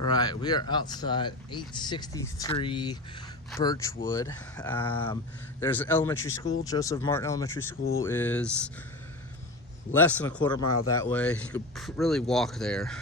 All right, we are outside 863 Birchwood. There's an elementary school. Joseph Martin Elementary School is less than a quarter mile that way. You could really walk there.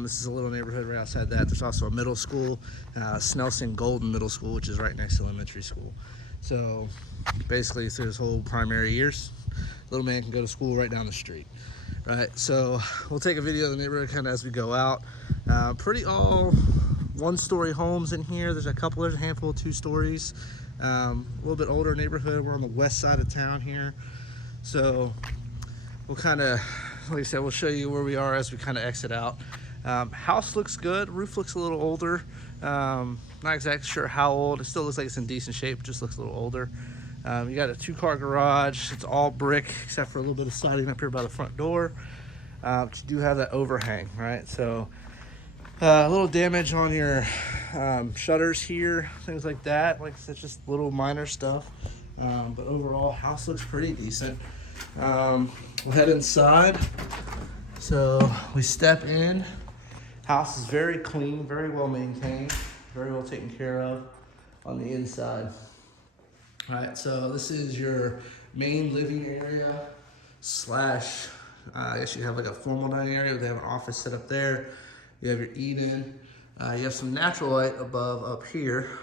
This is a little neighborhood right outside that. There's also a middle school, Snelson Golden Middle School, which is right next to elementary school. So basically through his whole primary years, little man can go to school right down the street. Right, so we'll take a video of the neighborhood kind of as we go out. Pretty all one-story homes in here. There's a handful of 2 stories. A little bit older neighborhood. We're on the west side of town here. So we'll kind of, like I said, we'll show you where we are as we kind of exit out. House looks good. Roof looks a little older. Not exactly sure how old. It still looks like it's in decent shape. It just looks a little older. You got a 2-car garage. It's all brick except for a little bit of siding up here by the front door. But you do have that overhang, right? So a little damage on your shutters here, things like that. Like I said, just little minor stuff. But overall, house looks pretty decent. We'll head inside. So we step in. House is very clean, very well maintained, very well taken care of on the inside. All right, so this is your main living area slash, I guess you have like a formal dining area. They have an office set up there. You have your eat-in. You have some natural light above up here.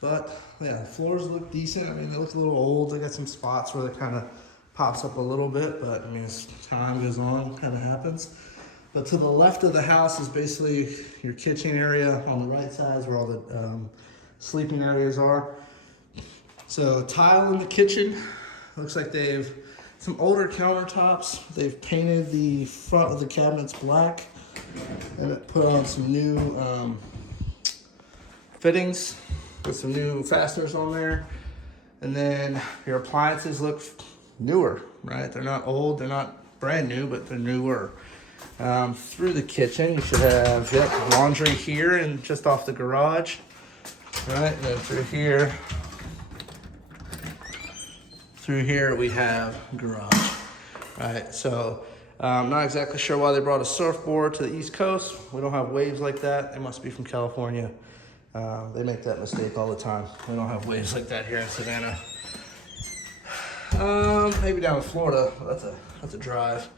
But yeah, the floors look decent. I mean, they look a little old. They got some spots where it kind of pops up a little bit, but I mean, as time goes on, it kind of happens. But to the left of the house is basically your kitchen area. On the right side is where all the sleeping areas are. So tile in the kitchen. Looks like they've some older countertops. They've painted the front of the cabinets black and put on some new fittings with some new fasteners on there. And then your appliances look newer, right? They're not old, they're not brand new, but they're newer. Through the kitchen, you should have laundry here and just off the garage, right? And then through here we have garage, right? So I'm not exactly sure why they brought a surfboard to the East Coast. We don't have waves like that. They must be from California. They make that mistake all the time. We don't have waves like that here in Savannah. Maybe down in Florida. That's a drive.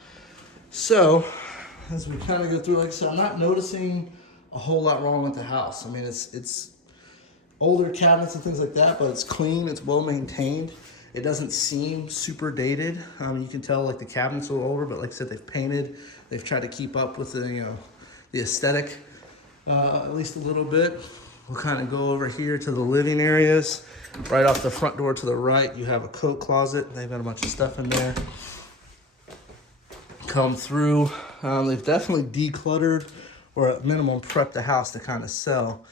So as we kind of go through, like I said, I'm not noticing a whole lot wrong with the house. I mean, it's older cabinets and things like that, but it's clean. It's well maintained. It doesn't seem super dated. You can tell like the cabinets are a little older, but like I said, they've painted. They've tried to keep up with the the aesthetic at least a little bit. We'll kind of go over here to the living areas. Right off the front door to the right, you have a coat closet. They've got a bunch of stuff in there. Come through. They've definitely decluttered or at minimum prepped the house to kind of sell.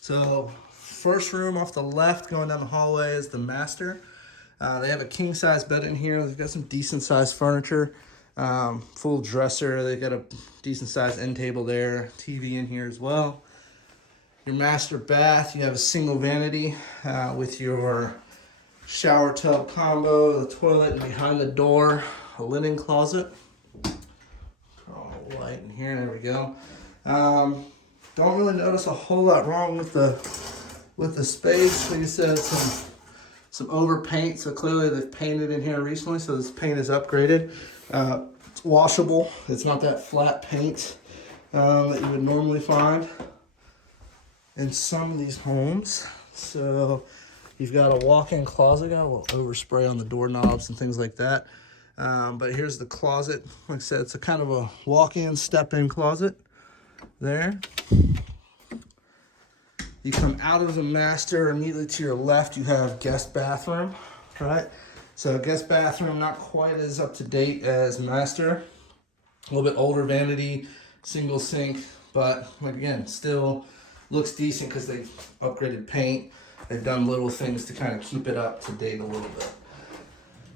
So first room off the left going down the hallway is the master. They have a king size bed in here. They've got some decent sized furniture, full dresser. They've got a decent sized end table there, TV in here as well. Your master bath, you have a single vanity with your shower tub combo, the toilet, and behind the door, a linen closet. Oh, light in here, there we go. Don't really notice a whole lot wrong with the space. Like I said, some overpaint, so clearly they've painted in here recently, so this paint is upgraded. It's washable. It's not that flat paint that you would normally find in some of these homes. So you've got a walk-in closet, got a little overspray on the doorknobs and things like that. But here's the closet. Like I said, it's a kind of a walk-in, step-in closet there. You come out of the master, immediately to your left, you have guest bathroom, right? So guest bathroom, not quite as up to date as master. A little bit older vanity, single sink, but like again, still looks decent because they've upgraded paint. They've done little things to kind of keep it up to date a little bit.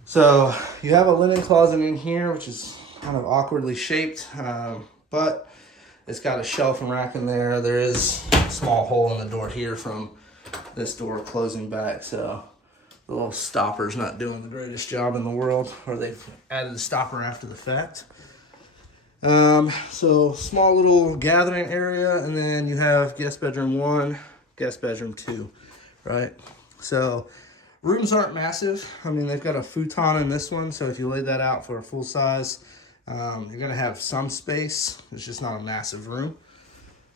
So you have a linen closet in here, which is kind of awkwardly shaped, but it's got a shelf and rack in there. There is a small hole in the door here from this door closing back, so the little stopper's not doing the greatest job in the world, or they've added the stopper after the fact. So small little gathering area, and then you have guest bedroom 1, guest bedroom 2, right? So rooms aren't massive. I mean, they've got a futon in this one, so if you lay that out for a full size, you're gonna have some space. It's just not a massive room.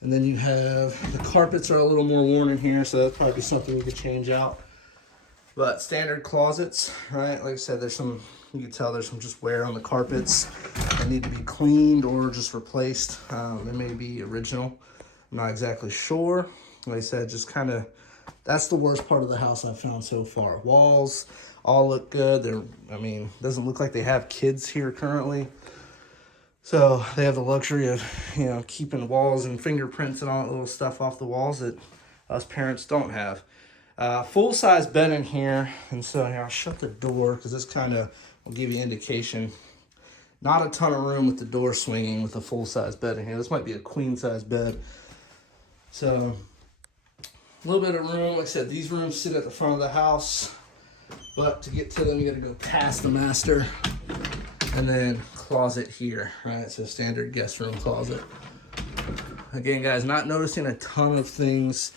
And then you have, the carpets are a little more worn in here, so that's probably something you could change out. But standard closets, right? Like I said, there's some, you can tell there's some just wear on the carpets that need to be cleaned or just replaced. They may be original. I'm not exactly sure. Like I said, just kind of, that's the worst part of the house I've found so far. Walls all look good. They're, I mean, doesn't look like they have kids here currently. So they have the luxury of, you know, keeping walls and fingerprints and all that little stuff off the walls that us parents don't have. Full-size bed in here, and so here I'll shut the door because this kind of will give you indication. Not a ton of room with the door swinging with a full-size bed in here. This might be a queen-size bed. So a little bit of room. Like I said, these rooms sit at the front of the house, but to get to them, you got to go past the master, and then closet here, right? So standard guest room closet. Again, guys, not noticing a ton of things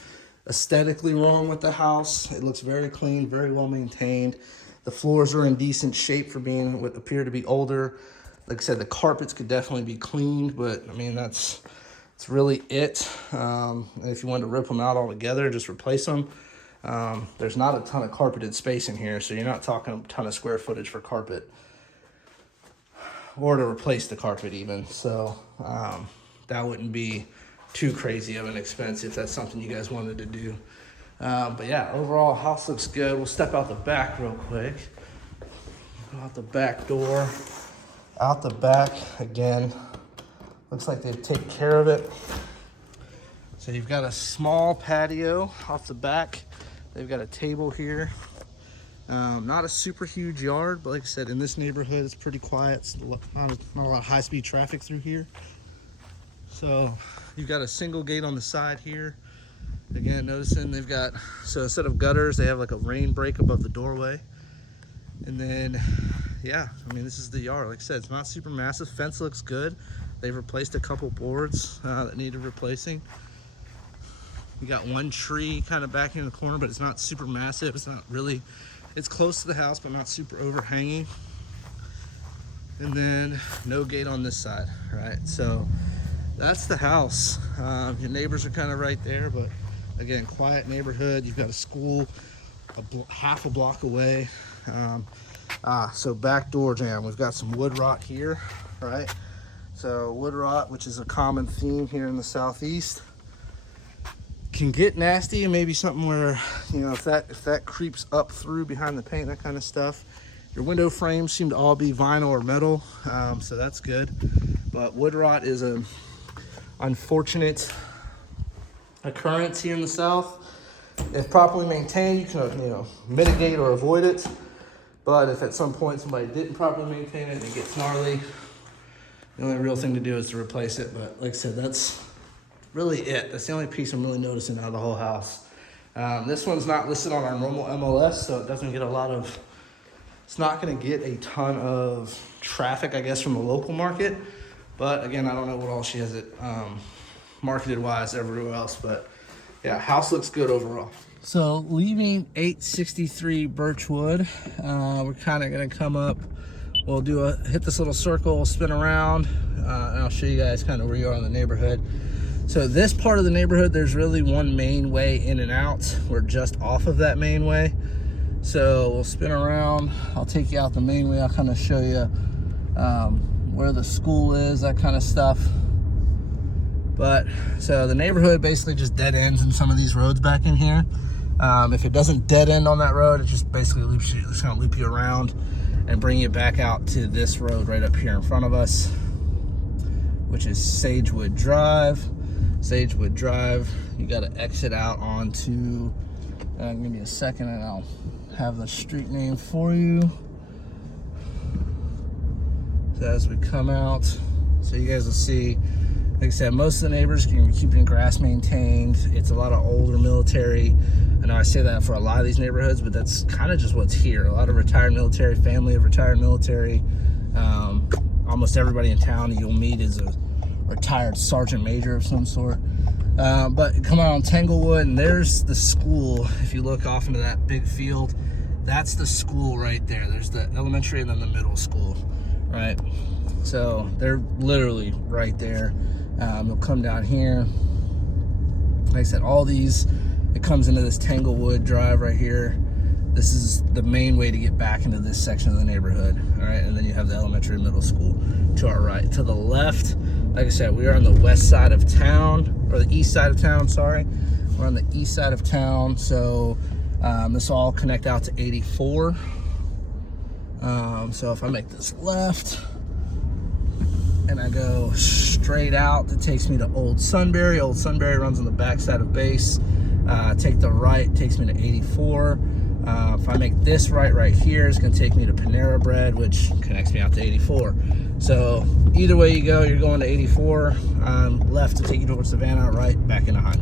aesthetically wrong with the house. It looks very clean, very well maintained. The floors are in decent shape for being what appear to be older. Like I said, the carpets could definitely be cleaned, but I mean, that's really it. And if you wanted to rip them out altogether, just replace them. There's not a ton of carpeted space in here, so you're not talking a ton of square footage for carpet or to replace the carpet even. So that wouldn't be too crazy of an expense if that's something you guys wanted to do. But yeah, overall, house looks good. We'll step out the back real quick. Go out the back door. Out the back, again, looks like they take care of it. So you've got a small patio off the back. They've got a table here. Not a super huge yard, but like I said, in this neighborhood, it's pretty quiet. It's not a lot of high-speed traffic through here. So you've got a single gate on the side here. Again, noticing they've got, so instead of gutters, they have like a rain break above the doorway. And then, yeah, I mean, this is the yard. Like I said, it's not super massive. Fence looks good. They've replaced a couple boards that needed replacing. You got one tree kind of back in the corner, but it's not super massive. It's not really, it's close to the house, but not super overhanging. And then no gate on this side, right? So that's the house. Your neighbors are kind of right there, but again, quiet neighborhood. You've got a school half a block away. So back door jam. We've got some wood rot here, right? So wood rot, which is a common theme here in the Southeast, can get nasty, and maybe something where, you know, if that creeps up through behind the paint, that kind of stuff. Your window frames seem to all be vinyl or metal, so that's good. But wood rot is a unfortunate occurrence here in the South. If properly maintained, you can, you know, mitigate or avoid it. But if at some point somebody didn't properly maintain it and it gets gnarly, the only real thing to do is to replace it. But like I said, that's really it. That's the only piece I'm really noticing out of the whole house. This one's not listed on our normal MLS, so it doesn't get a lot of, it's not going to get a ton of traffic, I guess, from the local market. But again, I don't know what all she has it marketed wise everywhere else, but yeah, house looks good overall. So leaving 863 Birchwood, we're kind of gonna come up, we'll hit this little circle, spin around, and I'll show you guys kind of where you are in the neighborhood. So this part of the neighborhood, there's really one main way in and out. We're just off of that main way. So we'll spin around, I'll take you out the main way, I'll kind of show you where the school is, that kind of stuff. But so the neighborhood basically just dead ends in some of these roads back in here. If it doesn't dead end on that road, it just basically loops you, it's gonna loop you around and bring you back out to this road right up here in front of us, which is Sagewood Drive. Sagewood Drive, you gotta exit out onto, give me a second and I'll have the street name for you. So as we come out, so you guys will see, like I said, most of the neighbors can be keeping grass maintained. It's a lot of older military. I know I say that for a lot of these neighborhoods, but that's kind of just what's here. A lot of retired military, family of retired military. almost everybody in town you'll meet is a retired sergeant major of some sort. But come out on Tanglewood, and there's the school. If you look off into that big field, that's the school right there. There's the elementary and then the middle school, right? So they're literally right there. You'll come down here. Like I said, all these, it comes into this Tanglewood Drive right here. This is the main way to get back into this section of the neighborhood, all right? And then you have the elementary and middle school to our right. To the left, like I said, we are on the west side of town, or the east side of town, sorry. We're on the east side of town, so this will all connect out to 84. So if I make this left, and I go straight out, that takes me to Old Sunbury. Old Sunbury runs on the back side of base. Take the right, takes me to 84. If I make this right here, it's gonna take me to Panera Bread, which connects me out to 84. So either way you go, you're going to 84. Left to take you towards Savannah, right back into Highland.